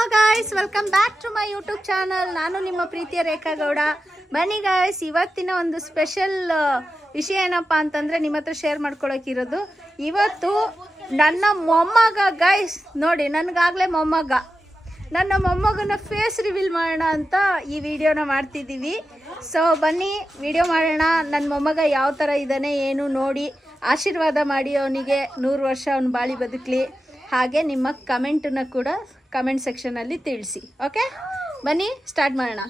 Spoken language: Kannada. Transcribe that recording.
Hello guys, welcome back to my YouTube channel. ನಾನು ನಿಮ್ಮ ಪ್ರೀತಿಯ ರೇಖಾ ಗೌಡ. ಬನ್ನಿ ಗಾಯ್ಸ್, ಇವತ್ತಿನ ಒಂದು ಸ್ಪೆಷಲ್ ವಿಷಯ ಏನಪ್ಪ ಅಂತಂದರೆ ನಿಮ್ಮ ಹತ್ರ ಶೇರ್ ಮಾಡ್ಕೊಳಕ್ಕಿರೋದು. ಇವತ್ತು ನನ್ನ ಮೊಮ್ಮಗ ಗಾಯ್ಸ್, ನೋಡಿ ನನಗಾಗಲೇ ಮೊಮ್ಮಗ, ನನ್ನ ಮೊಮ್ಮಗನ ಫೇಸ್ ರಿವೀಲ್ ಮಾಡೋಣ ಅಂತ ಈ ವಿಡಿಯೋನ ಮಾಡ್ತಿದ್ದೀವಿ. ಸೊ ಬನ್ನಿ ವಿಡಿಯೋ ಮಾಡೋಣ. ನನ್ನ ಮೊಮ್ಮಗ ಯಾವ ಥರ ಇದ್ದಾನೆ ಏನು ನೋಡಿ ಆಶೀರ್ವಾದ ಮಾಡಿ, ಅವನಿಗೆ 100 ವರ್ಷ ಅವನು ಬಾಳಿ ಬದುಕಲಿ. ಹಾಗೆ ನಿಮ್ಮ ಕಮೆಂಟನ್ನು ಕೂಡ ಕಮೆಂಟ್ ಸೆಕ್ಷನಲ್ಲಿ ತಿಳಿಸಿ. ಓಕೆ, ಬನ್ನಿ ಸ್ಟಾರ್ಟ್ ಮಾಡೋಣ.